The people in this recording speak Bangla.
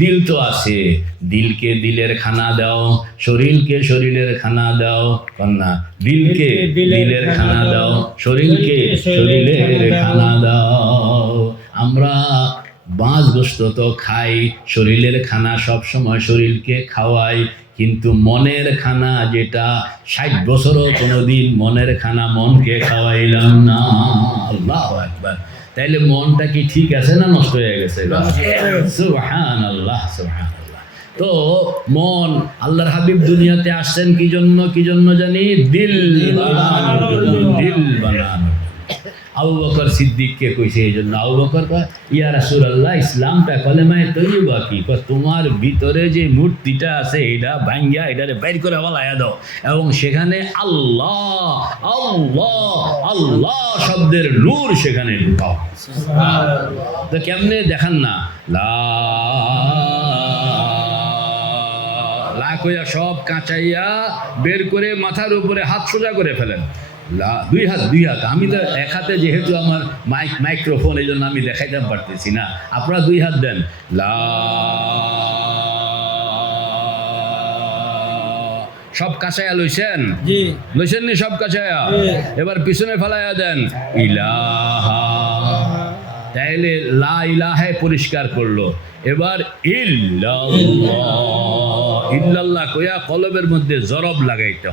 দিল তো আছে, দিলকে দিলের খানা দাও, শরীরকে শরীরের খানা দাও, কন্যা দিলকে দিলের খানা দাও, শরীরকে শরীরের খানা দাও। আমরা মাছ গোস্ত তো খাই, শরীরের খানা সব সময় শরীরকে খাওয়াই, কিন্তু মনের খানা যেটা 60 বছরও কোনোদিন মনের খানা মনকে খাওয়াইলাম না। আল্লাহু আকবার। তাইলে মনটা কি ঠিক আছে না নষ্ট হয়ে গেছে? সুবহানাল্লাহ, সুবহানাল্লাহ। তো মন, আল্লাহর হাবিব দুনিয়াতে আসছেন কি জন্য জানি? দিল বানানোর জন্য, দিল বানানোর। আবু বকর সিদ্দিককে কইছে এই জন্য। আবু বকর কয়, ইয়া রাসূলুল্লাহ, ইসলামটা কলেমায়ে তয়্যিবা কি? কয়, তোমার ভিতরে যে মূর্তিটা আছে এটা ভাঙ্গা এটারে বাইর করে ফেলাইয়া দাও, এবং সেখানে আল্লাহ আল্লাহ আল্লাহ শব্দের নূর সেখানে ঢুকাও। তো কেমনে দেখান না, লা লা কইয়া সব কাঁচাইয়া বের করে মাথার উপরে হাত সোজা করে ফেলেন। দুই হাত। আমি তো এক হাতে, যেহেতু আমার মাইক্রোফোন, এই জন্য আমি দেখাইতে পারতেছি না। আপনারা 2 হাত দেন। লা সব কাছায়া লইছেন? লইছেন নি সব কাছায়া? এবার পিছনে ফেলাইয়া দেন, ইলাহা। তাইলে লা ইলাহে পরিষ্কার করলো। এবার ইল্লাল্লাহ, ইল্লাল্লাহ কইয়া কলবের মধ্যে জরব লাগাইতে